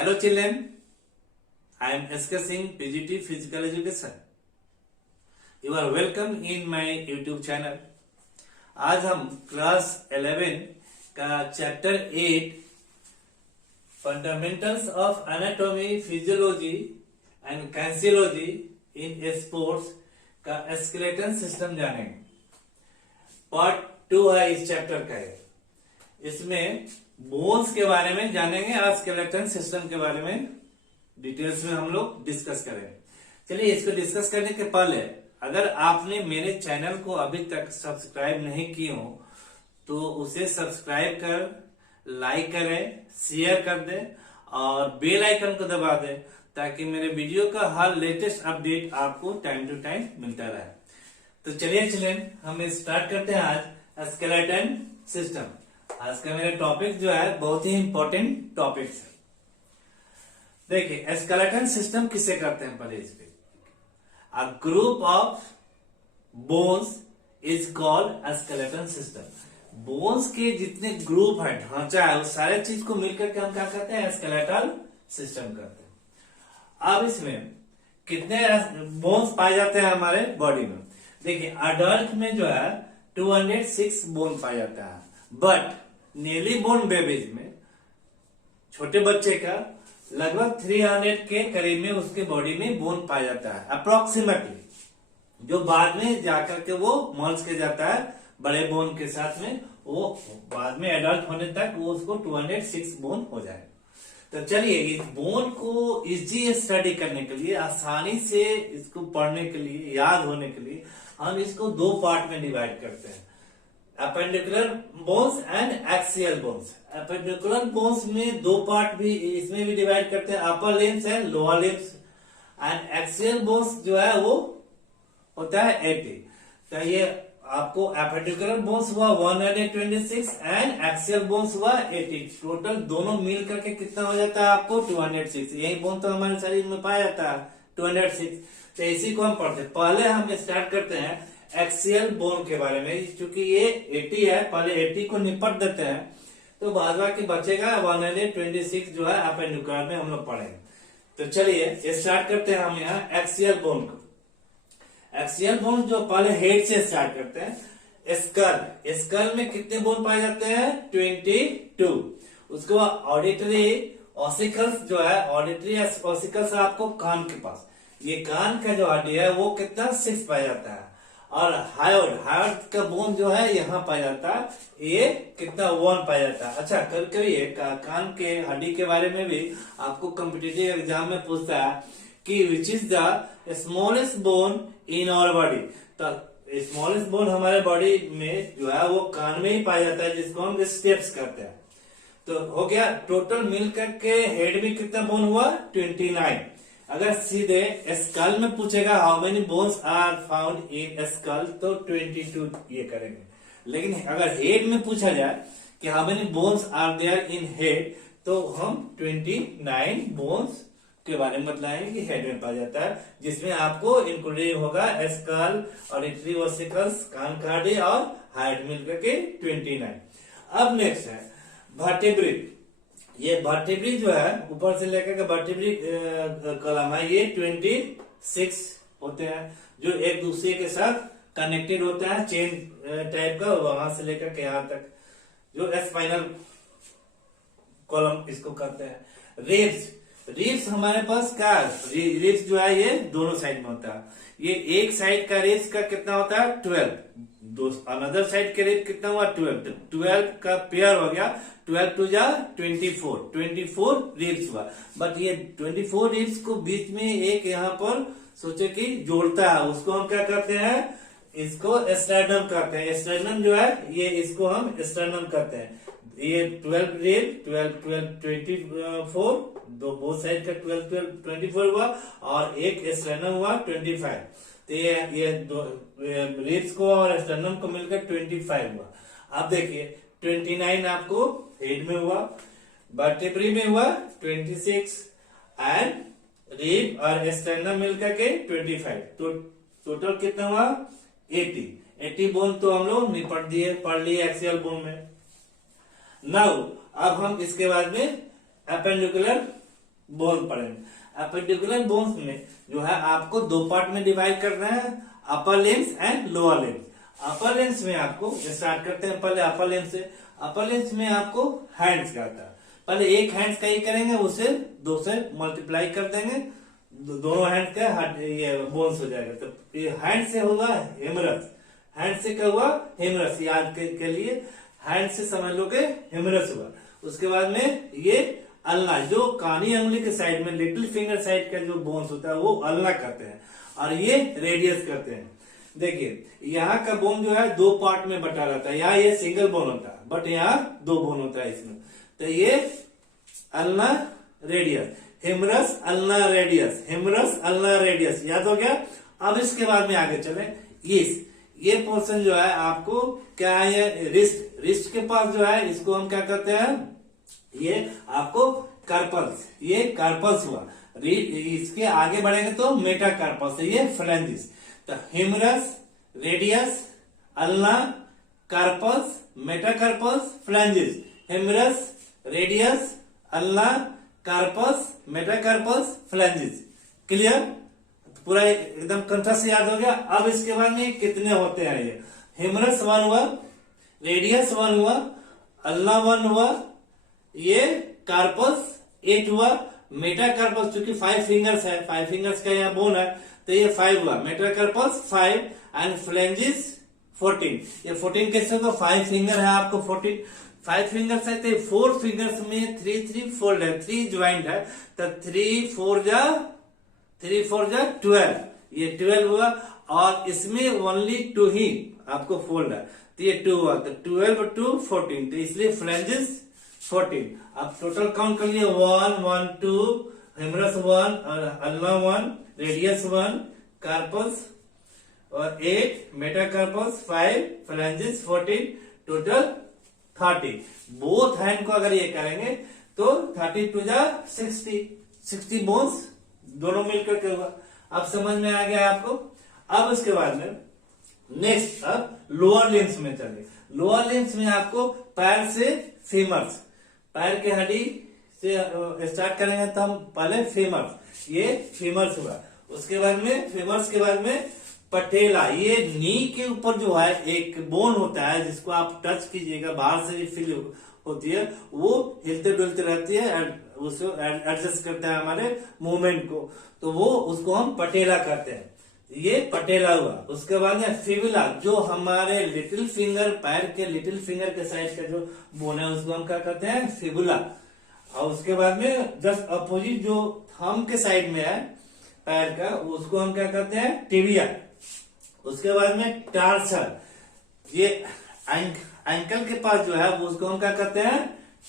Hello children, I am SK Singh, PGT Physical Education. You are welcome in my YouTube channel. आज हम class 11 का chapter 8 fundamentals of anatomy, physiology and kinesiology in sports का skeleton system जानेंगे। Part 2 है इस chapter का। इसमें bones के बारे में जानेंगे और स्केलेटन सिस्टम के बारे में डिटेल्स में हम लोग डिस्कस करेंगे। चलिए, इसको डिस्कस करने के पहले अगर आपने मेरे चैनल को अभी तक सब्सक्राइब नहीं किए हो तो उसे सब्सक्राइब कर, लाइक करें, शेयर कर दें और बेल आइकन को दबा दें ताकि मेरे वीडियो का हर लेटेस्ट अपडेट आपको टाइम टू टाइम मिलता रहे। तो चलिए हम स्टार्ट करते हैं आज स्केलेटन सिस्टम। आज का मेरा टॉपिक जो है बहुत ही इंपॉर्टेंट टॉपिक है। देखिए, स्केलेटन सिस्टम किसे करते हैं पहले इस पे। A group of bones is called skeleton system. Bones के जितने ग्रुप है, ढांचा है, उस सारे चीज को मिलकर के हम क्या कहते हैं, स्केलेटल सिस्टम करते हैं। अब इसमें कितने बोन्स पाए जाते हैं हमारे बॉडी में। देखिए, अडल्ट में जो है 206 बोन पाया जाता है, बट न्यूली बोर्न बेबीज में, छोटे बच्चे का, लगभग 300 के करीब में उसके बॉडी में बोन पाया जाता है अप्रोक्सीमेटली, जो बाद में जाकर के वो मर्ज के जाता है बड़े बोन के साथ में। वो बाद में एडल्ट होने तक वो उसको 206 बोन हो जाए। तो चलिए, इस बोन को इजी स्टडी करने के लिए, आसानी से इसको पढ़ने के लिए, याद होने के लिए हम इसको दो पार्ट में डिवाइड करते हैं, appendicular bones and axial bones. Appendicular bones में दो पार्ट भी इसमें भी डिवाइड करते हैं, upper limbs and lower limbs. And axial bones जो है वो होता है 80। तो ये आपको अपेंडिकुलर बोन्स हुआ 126 एंड एक्सियल बोन्स हुआ 80। टोटल दोनों मिल करके कितना हो जाता है आपको 206। यही बोन तो हमारे शरीर में पाया जाता है 206। तो इसी को हम पढ़ते हैं। पहले हम स्टार्ट करते हैं एक्सियल बोन के बारे में। क्योंकि ये 80 है, पहले 80 को निपट देते हैं तो बाद बाकी बचेगा 126 जो है अपेंडिकुलर में हम लोग पढ़ेंगे। तो चलिए स्टार्ट करते हैं हम यहाँ एक्सियल बोन को। एक्सियल बोन जो पहले हेड से स्टार्ट करते हैं। स्कल में कितने बोन पाए जाते हैं 22। उसके बाद ऑडिटरी ऑसिकल्स जो है, ऑडिटरी ऑसिकल्स आपको कान के पास, ये कान का जो हड्डी है वो कितना 6 पाया जाता है। और हायोड का बोन जो है यहाँ पाया जाता है, ये कितना 1 पाया जाता है। अच्छा, कभी कभी कान के हड्डी के बारे में भी आपको कॉम्पिटिटिव एग्जाम में पूछता है कि which is the smallest bone in our body. तो स्मॉलेस्ट बोन हमारे बॉडी में जो है वो कान में ही पाया जाता है, जिसको हम स्टेप्स करते हैं। तो हो गया टोटल मिलकर के हेड में कितना बोन हुआ 29। अगर सीधे स्कल में पूछेगा how many bones are found in skull तो 22 ये करेंगे। लेकिन अगर हेड में पूछा जाए कि how many bones are there in head तो हम 29 बोन्स के बारे में बताएंगे कि हेड में पाया जाता है, जिसमें आपको इंक्लूडिंग होगा स्कल, ऑडिटरी ऑसिकल्स, कान का हड्डी और हाइट मिलकर के 29। अब नेक्स्ट है वर्टेब्री। ये वर्टेब्री जो है ऊपर से लेकर के वर्टेब्री कॉलम है, ये 26 होते हैं जो एक दूसरे के साथ कनेक्टेड होते हैं, चेन टाइप का, वहां से लेकर के यहाँ तक जो स्पाइनल कॉलम इसको कहते हैं। रिब्स हमारे पास क्या, रिब्स जो है ये दोनों साइड में होता है। ये एक साइड का रिब्स का कितना होता है 12, अनदर साइड के रिब्स कितना हुआ 12। 12 का पेयर हो गया, 12 टू जा 24 रिब्स हुआ। बट ये 24 रिब्स को बीच में एक यहाँ पर सोचे कि जोड़ता है, उसको हम क्या करते हैं, इसको स्टर्नम कहते हैं। स्टर्नम जो है ये, इसको हम स्टर्नम कहते हैं। ये 12 रिब 12 24 दो बोथ साइड का 12 24 हुआ और एक स्टर्नम हुआ 25। तो ये दो रिब्स को और स्टर्नम को मिलकर 25 हुआ। अब देखिए 29 आपको हेड में हुआ, वर्टेब्री में हुआ 26 एंड रिब और स्टर्नम मिलकर के 25। तो टोटल कितना हुआ 80 बोन तो हम लोग निपट दिए, पढ़ लिए एक्सियल बोन में। नाउ अब हम इसके बाद में अपेंडिकुलर बोन पढ़ेंगे। एपिंडिकुलर बोन्स में जो है आपको दो पार्ट में डिवाइड करना है, upper limbs and lower limbs. Upper limbs में आपको स्टार्ट करते हैं पहले अपर लिम्स से। अपर लिम्स में आपको हैंड्स का आता है, पहले एक हैंड्स का ही करेंगे, उसे 2 से मल्टीप्लाई कर देंगे, दोनों हैंड का ये बोन्स हो जाएगा। तो ये हैंड से होगा हेमरस, हैंड से क्या हुआ हेमरस, याद के लिए हैंड से समझ लो कि हेमरस हुआ। उसके बाद में ये अल्ना, जो कानी अंगुली के साइड में लिटिल फिंगर साइड का जो बोन्स होता है वो अल्ना करते हैं, और ये रेडियस करते हैं। देखिए यहाँ का बोन जो है 2 पार्ट में बटा रहता है, यहाँ ये सिंगल बोन होता है, बट यहाँ 2 बोन होता है इसमें। तो ये ulna radius, humerus ulna radius, humerus ulna radius, याद हो गया। अब इसके बाद में आगे चले, ये पोर्शन जो है आपको क्या है, ये रिस्ट, रिस्ट के पास जो है इसको हम क्या कहते हैं, ये आपको कार्पल्स, ये कार्पल्स हुआ। इसके आगे बढ़ेंगे तो मेटाकार्पस, ये फ्लैंजिस। तो humerus, radius, ulna, carpus, metacarpus, phalanges, humerus, radius, ulna, carpus, metacarpus, phalanges. Clear? पूरा एकदम कंठा से याद हो गया। अब इसके बाद में कितने होते हैं, ये हेमरस 1 हुआ, रेडियस 1 हुआ, अल्ना 1 हुआ, ये कार्पस 8 हुआ, मेटाकार्पस चूंकि 5 फिंगर्स है, 5 फिंगर्स का यहाँ बोन है तो ये 5 हुआ, मेटाकार्पस 5 एंड फ्लैंजिस 14। ये 14 कैसे होगा, 5 फिंगर है आपको 14, 5 फिंगर्स है तो 4 फिंगर्स में 3 फोल्ड है, 3 ज्वाइंट है, तो 3 4 जा 12, ये 12 हुआ। और इसमें ओनली 2 ही आपको फोल्ड है, तो ये 2 हुआ, तो 12 2 14, तो इसलिए फ्लैंजिस 14। अब टोटल काउंट कर लिए, 1 1 2, हेमरस 1, अल्ना 1, रेडियस 1, कार्पस और 8, metacarpus 5, phalanges 14, total 30। Both hand को अगर ये करेंगे तो 32 जा 60 बोन्स दोनों मिलकर के हुआ। अब समझ में आ गया आपको। अब उसके बाद में नेक्स्ट अब लोअर लिम्स में चले। लोअर लिम्स में आपको पैर से फीमर्स, पैर के हड्डी से स्टार्ट करेंगे तो हम पहले फीमर्स, ये फीमर्स हुआ। उसके बाद में फीमर्स के बाद में पटेला, ये नी के ऊपर जो है एक बोन होता है जिसको आप टच कीजिएगा, बाहर से भी फील होती है, वो हिलते डुलते रहती है, उसको एडजस्ट करता है हमारे मूवमेंट को, तो वो उसको हम पटेला कहते हैं, ये पटेला हुआ। उसके बाद में फिबुला, जो हमारे लिटिल फिंगर, पैर के लिटिल फिंगर के साइड का जो बोन है उसको हम क्या कहते हैं, फिबुला। और उसके बाद में जस्ट अपोजिट जो थंब के साइड में है पैर का, उसको हम क्या कहते हैं, टिबिया। उसके बाद में टार्सल, ये एंकल के पास जो है उसको हम क्या कहते हैं,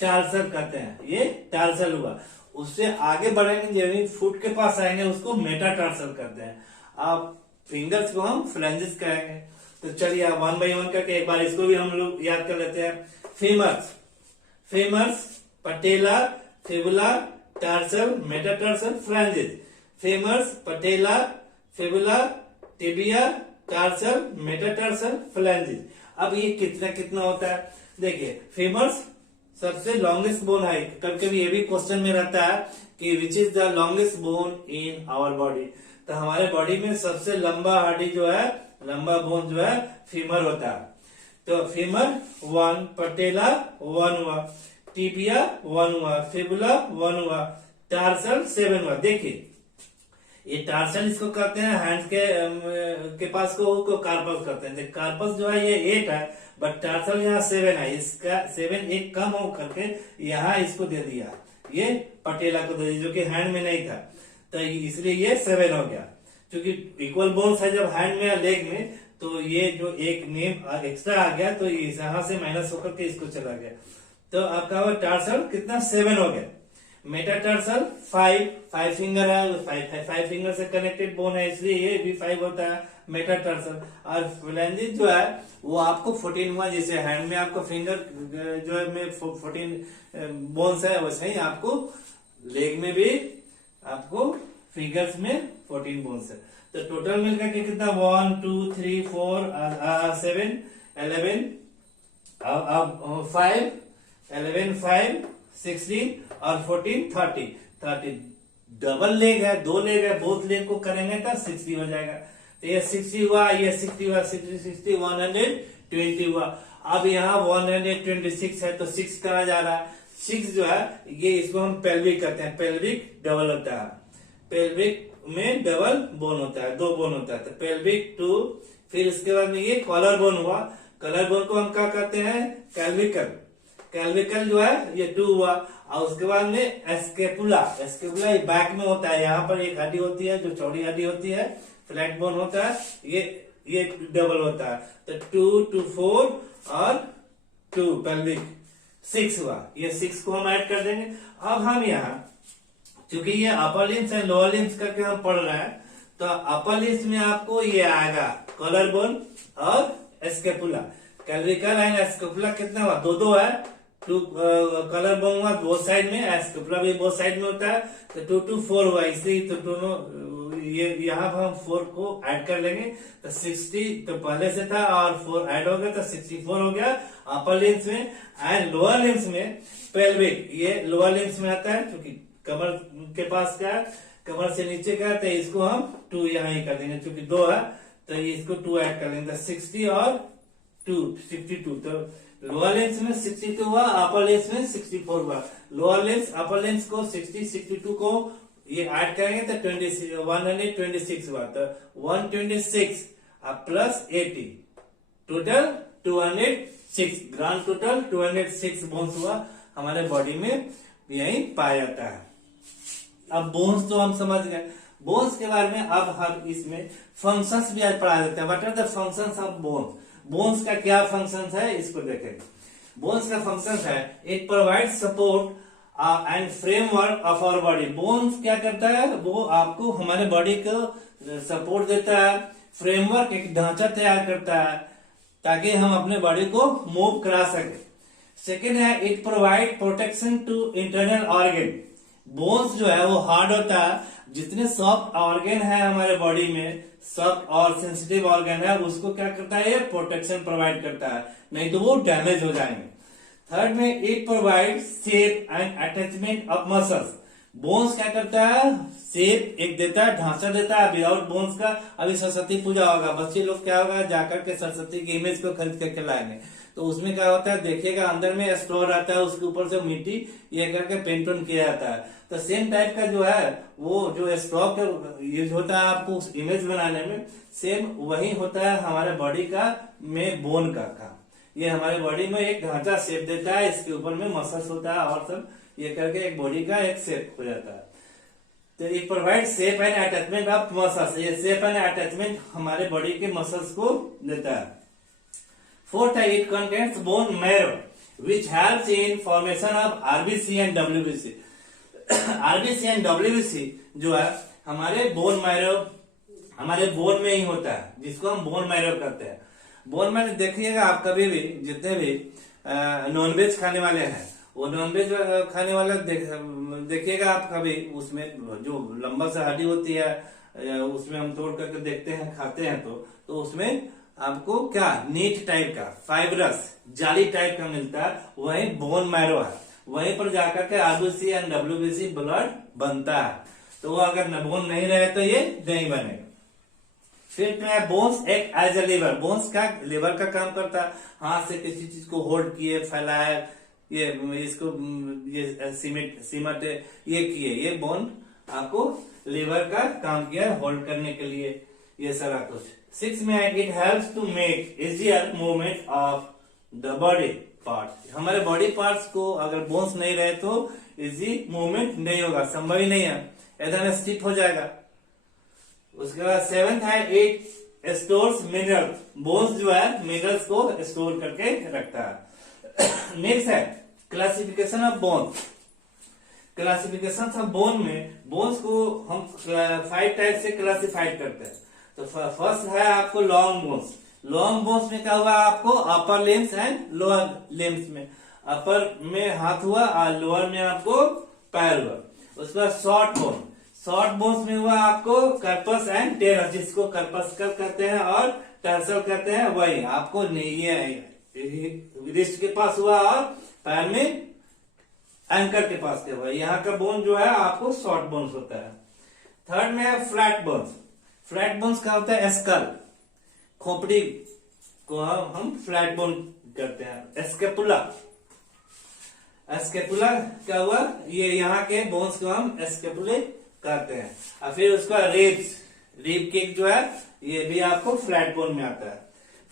टार्सल कहते हैं, ये टार्सल हुआ। उससे आगे बढ़ेंगे जब फुट के पास आएंगे उसको मेटाटार्सल कहते हैं। आप फिंगर्स को हम फ्लैंजिस कहेंगे। तो चलिए आप 1 बाय 1 करके एक बार इसको भी हम लोग याद कर लेते हैं। Femurs, patella, fibula, tarsal, metatarsal, phalanges. Femurs, patella, fibula, tibia, tarsal, metatarsal, phalanges. अब ये कितना कितना होता है, देखिए फेमर्स सबसे लॉन्गेस्ट बोन है। कभी कभी ये भी क्वेश्चन में रहता है कि which is the longest bone in our body, तो हमारे बॉडी में सबसे लंबा हड्डी जो है, लंबा बोन जो है फीमर होता है। तो फीमर 1, पटेला 1 हुआ, टिबिया 1 हुआ, फिबुला 1 हुआ, टार्सल 7 हुआ। देखिए ये टार्सल इसको कहते हैं, हैंड के पास को कार्पस कहते हैं। कार्पस जो है ये 8 है, बट टार्सल यहाँ 7 है, इसका 7 एक कम हो करके यहाँ इसको दे दिया, ये पटेला को दे दिया जो कि हैंड में नहीं था, तो इसलिए ये 7 हो गया। क्योंकि इक्वल बोन्स है जब हैंड में या लेग में, तो ये जो एक नेम एक्स्ट्रा आ गया तो यहाँ से माइनस होकर के इसको चला गया, तो आपका टार्सल कितना 7 हो गया। मेटाटार्सल 5 फिंगर है, 5 फिंगर से कनेक्टेड बोन है, इसलिए ये भी 5 होता है मेटाटार्सल। और फ्लैंजिस जो है वो आपको 14 हुआ, जैसे हैंड में आपको फिंगर जो है में 14 बोन्स है, वैसे ही आपको लेग में भी आपको फिंगर्स में 14 बोन्स है। तो टोटल मिलकर के कितना 1 2 3 4 7 11, अब 5 11 5 16 और 14 30 30, डबल लेग है, 2 लेग है, बोथ लेग को करेंगे तो 60 हो जाएगा। तो ये 60 हुआ, ये 60 हुआ, 60 120 हुआ। अब यहाँ 126 है तो 6 कहा जा रहा है। 6 जो है ये इसको हम पेल्विक कहते हैं, पेल्विक डबल होता है, पेल्विक में डबल बोन होता है, 2 बोन होता है, तो पेल्विक 2। फिर इसके बाद में ये कॉलर बोन हुआ, कॉलर बोन को हम क्या कहते हैं, कैल्विकल, कैल्विकल जो है ये 2 हुआ। और उसके बाद में एस्केपुला, एस्केपुला ये बैक में होता है, यहाँ पर एक हड्डी होती है जो चौड़ी हड्डी होती है, फ्लैट बोन होता है, ये डबल होता है। तो 2 2 4 और 2 पेल्विक 6 हुआ, ये 6 को हम ऐड कर देंगे। अब हम यहाँ क्योंकि ये upper limbs and lower limbs करके हम पढ़ रहे हैं, तो अपर लिम्स में आपको ये आएगा कॉलर बोन और एस्केपुला। कैल्विकल एंड एस्केपुला कितना हुआ, 2 है, 2 कॉलर बोन हुआ बोथ साइड में, एस्केपुला भी बोथ साइड में होता है, तो 2 2 4 हुआ, इसलिए तो दोनों ये यहाँ पर हम 4 को ऐड कर लेंगे, तो 60 तो पहले से था और 4 ऐड हो गया तो 64 हो गया अपर लिम्स में। एंड लोअर लिम्स में पेल्विक, ये लोअर लिम्स में आता है क्योंकि कमर के पास क्या है, कमर से नीचे का, तो इसको हम 2 यहाँ ही कर देंगे, क्योंकि 2 है तो इसको 2 ऐड कर लेंगे, 60 और 2 62। तो लोअर लिम्स में 62 हुआ, अपर लिम्स में 64 हुआ। लोअर लिम्स अपर लिम्स को 60 62 को ये ऐड करेंगे तो 126 हुआ, तो 126 plus 80 total 206, grand total 206 bones हुआ हमारे बॉडी में, यही पाया जाता है। अब बोन्स तो हम समझ गए, बोन्स के बारे में अब हम इसमें फंक्शंस भी आज पढ़ा देते हैं। What are the functions of bones, bones का क्या फंक्शंस है इसको देखेंगे। बोन्स का फंक्शन है, it provide support and framework of our body. Bones क्या करता है, वो आपको हमारे बॉडी को सपोर्ट देता है, फ्रेमवर्क एक ढांचा तैयार करता है ताकि हम अपने बॉडी को मूव करा सके। सेकेंड है, it provide protection to internal organ. Bones जो है वो हार्ड होता है, जितने सॉफ्ट ऑर्गन है हमारे बॉडी में, सॉफ्ट और सेंसिटिव ऑर्गन है, उसको क्या करता है, ये प्रोटेक्शन प्रोवाइड करता है, नहीं तो वो डैमेज हो जाएंगे। थर्ड में, it provide shape and attachment of muscles. Bones क्या करता है, शेप एक देता है, ढांचा देता है। विदाउट बोन्स का, अभी सरस्वती पूजा होगा, बच्चे लोग क्या होगा, जाकर के सरस्वती की इमेज को खरीद करके लाएंगे, तो उसमें क्या होता है, देखिएगा अंदर में स्ट्रॉ रहता है, उसके ऊपर से मिट्टी ये करके पेंट किया जाता है। तो सेम टाइप का जो है वो जो स्ट्रॉ का यूज होता है आपको उस इमेज बनाने में, सेम वही होता है हमारे बॉडी का में बोन का काम। ये हमारे बॉडी में एक ढांचा शेप देता है, इसके ऊपर में मसल्स होता है और सब ये करके एक बॉडी का एक शेप हो जाता है। तो it provide shape and attachment of muscles, ये शेप एंड अटैचमेंट हमारे बॉडी के मसल्स को देता है। फोर्थ है, it contains bone marrow which helps in formation of RBC and WBC. RBC and WBC जो है हमारे बोन मैरो, हमारे बोन में ही होता है, जिसको हम बोन मैरो करते हैं। बोन मैरो देखिएगा आप कभी भी, जितने भी नॉनवेज खाने वाले हैं, वो नॉनवेज खाने वाले देखिएगा आप कभी, उसमें जो लंबा सा हड्डी होती है उसमें हम तोड़ करके देखते हैं, खाते हैं, तो उसमें आपको क्या नीट टाइप का, फाइब्रस जाली टाइप का मिलता है, वही बोन मैरो है, वहीं पर जाकर के आरबीसी एंड डब्ल्यूबीसी ब्लड बनता है। तो वो अगर बोन नहीं रहे तो ये नहीं बनेगा। फिर क्या है, बोन्स एक एज ए लीवर, बोन्स का लीवर का काम करता है, हाथ से किसी चीज को होल्ड किए, फैलाए, ये इसको ये सीमेंट ये किए, ये बोन आपको लीवर का काम किया होल्ड करने के लिए, ये सारा कुछ। 6 में, it helps to make easier movement of the body part. हमारे बॉडी पार्ट्स को अगर बोन्स नहीं रहे तो इजी मूवमेंट नहीं होगा, संभव ही नहीं है, एकदम स्टिफ हो जाएगा। उसके बाद 7th है, इट स्टोर्स मिनरल्स। बोन्स जो है मिनरल्स को स्टोर करके रखता है। नेक्स्ट है classification of bones. Classification of bone में बोन्स को हम 5 टाइप से क्लासिफाइड करते हैं। तो फर्स्ट है आपको लॉन्ग बोन्स। लॉन्ग बोन्स में क्या हुआ आपको, upper limbs and lower limbs में, अपर में हाथ हुआ और लोअर में आपको पैर हुआ। उसके बाद शॉर्ट बोन, शॉर्ट बोन्स में हुआ आपको कर्पस एंड टेरस, जिसको कर्पस्कल कहते हैं और टर्सल कहते हैं, वही आपको ये रिस्ट के पास हुआ और पैर में एंकर के पास क्या हुआ, यहाँ का बोन जो है आपको शॉर्ट बोन्स होता है। थर्ड में है फ्लैट बोन्स। फ्लैट बोन्स क्या होता है, स्कल, खोपड़ी को हम फ्लैट बोन करते हैं। स्केपुला, स्केपुला क्या हुआ, ये यहाँ के बोन्स को हम स्केपुले कहते हैं। और फिर उसका रिब्स, रिब केक जो है ये भी आपको फ्लैट बोन में आता है।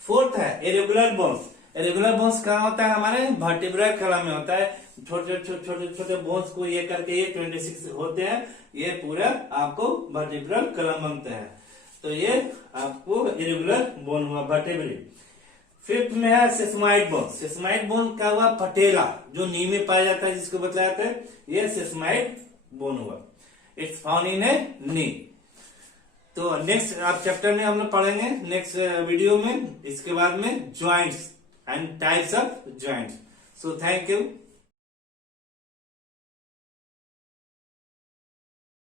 फोर्थ है इरेगुलर बोन्स। इरेगुलर बोन्स कहाँ होता है, हमारे वर्टिब्रल कॉलम में होता है। छोटे छोटे छोटे बोन्स को ये करके ये 26 होते हैं, ये पूरा आपको वर्टिब्रल कॉलम बनते हैं। तो ये आपको इरेगुलर बोन हुआ वर्टिब्रल। फिफ्थ में है सेसमाइड बोन। सेसमाइड बोन का हुआ पटेला, जो नी में पाया जाता है, जिसको बताया जाता है, ये सेसमाइड बोन हुआ। इट्स फाउंड इन ए नी। तो नेक्स्ट आप चैप्टर में हम लोग पढ़ेंगे नेक्स्ट वीडियो में, इसके बाद में joints and types of joints. So thank you.